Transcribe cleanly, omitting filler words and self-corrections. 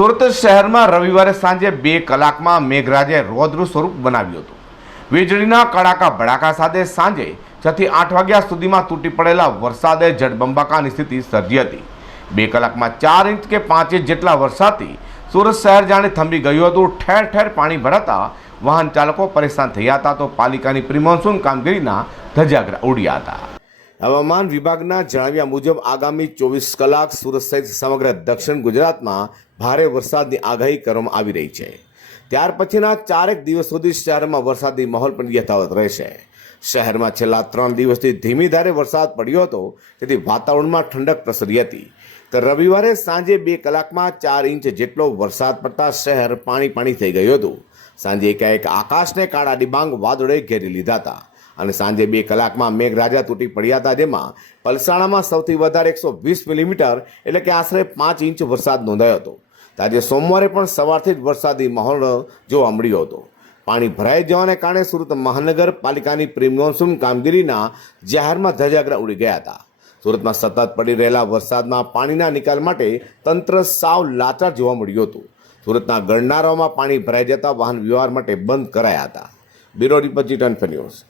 સુરત શહેરમાં રવિવારે સાંજે 2 કલાકમાં મેઘરાજે રૌદ્ર સ્વરૂપ બનાવ્યું હતું. વીજળીના કડાકા ભડાકા સાથે સાંજે 6 થી 8 વાગ્યા સુધીમાં તૂટી પડેલા વરસાદે જળબંબાકારની સ્થિતિ સર્જી હતી. 2 કલાકમાં 4 ઇંચ કે 5 ઇંચ જેટલા વરસાદથી સુરત શહેર જાણે થંભી ગયું હતું. ઠેર ઠેર પાણી ભરાતા વાહન ચાલકો પરેશાન થયા હતા તો પાલિકાની પ્રી મોન્સૂન કામગીરીના ધજાગરા ઉડ્યા હતા. હવામાન વિભાગના જણાવ્યા મુજબ આગામી 24 કલાક સુરત સહિત સમગ્ર દક્ષિણ ગુજરાતમાં ભારે વરસાદની આગાહી કરવામાં આવી રહી છે. ત્યાર પછીના 4 દિવસ સુધી શહેરમાં વરસાદી માહોલ પણ યથાવત રહેશે. શહેરમાં છેલ્લા 3 દિવસથી ધીમી ધારે વરસાદ પડ્યો હતો, તેથી વાતાવરણમાં ઠંડક પ્રસરી હતી. તો રવિવારે સાંજે 2 કલાકમાં 4 ઇંચ જેટલો વરસાદ પડતા શહેર પાણી થઈ ગયું હતું. સાંજે એકાએક આકાશને કાળા ડિબાંગ વાદળે ઘેરી લીધા હતા અને સાંજે 2 કલાકમાં મેઘરાજા તૂટી પડ્યા હતા, જેમાં પલસાણામાં સૌથી વધારે 120 મિલીમીટર એટલે કે આશરે 5 ઇંચ વરસાદ નોંધાયો હતો. આજે સોમવારે પણ સવારથી જ વરસાદી માહોલ જોવા મળ્યો હતો. પાણી ભરાઈ જવાને કારણે સુરત મહાનગરપાલિકાની પ્રી મોન્સૂન કામગીરીના જાહેરમાં ધજાગરા ઉડી ગયા હતા. સુરતમાં સતત પડી રહેલા વરસાદમાં પાણીના નિકાલ માટે તંત્ર સાવ લાચાર જોવા મળ્યું હતું. સુરતના ગરનાળાઓમાં પાણી ભરાઈ જતા વાહન વ્યવહાર માટે બંધ કરાયા હતા. બ્યુરો રિપોર્ટ, જી24 ન્યૂઝ.